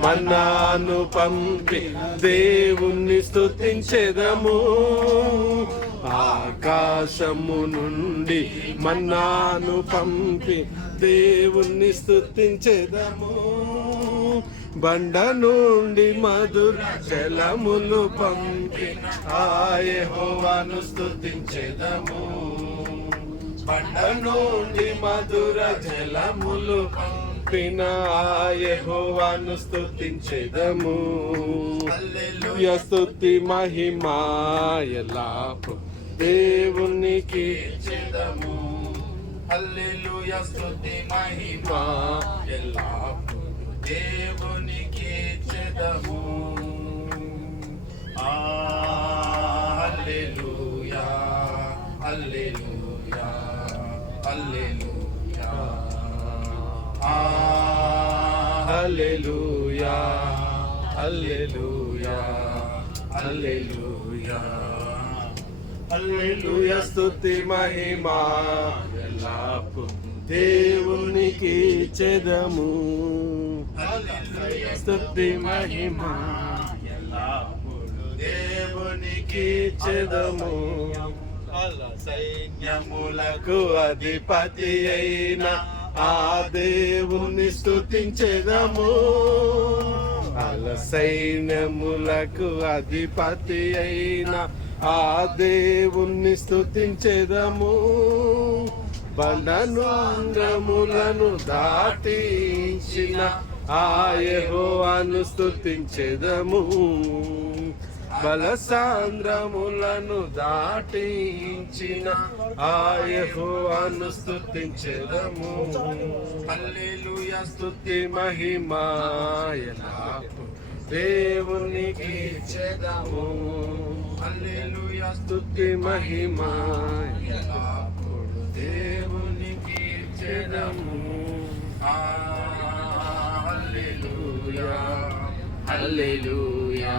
మన్నాను పంపి దేవుణ్ణి స్థుతించెదము ఆకాశము నుండి మన్నాను పంపి దేవుణ్ణి స్థుతించెదము బండ నుండి మధుర జలములు పంపి ఆయహోవాను స్థుతించెదము బండ నుండి మధుర జలములు పంపిన ఆయహోవాను స్తుతించెదము హల్లెలూయా స్తుతి మహిమాయలాపు దేవునికి చెదము హల్లెలూయా స్తుతి మహిమా దేవుని దేవునికి చెదము ఆ హల్లెలూయా హల్లెలూయా హల్లెలూయా హల్లెలూయా హల్లెలూయా హల్లెలూయా హల్లెలూయా స్తుతి మహిమా. దేవునికి చెదము. స్తుతి మహిమా. దేవునికి చెదము. సైన్యములకు అధిపతి అయిన ఆ దేవుని స్థుతించెదము అల సైన్యములకు అధిపతి అయిన ఆ దేవుణ్ణి స్థుతించెదము బలను అంగములను దాటించిన ఆ అను స్థుతించెదము బలసాంద్రములను దాటించిన ఆ స్థుతించదము హల్లెలూయ హల్లెలూయా స్తుతి మహిమాయలాపు. దేవునికి చెదము హల్లెలూయ స్తుతి మహిమాయలాపు. దేవునికి చెదము ఆ హల్లెలూయా హల్లెలూయా.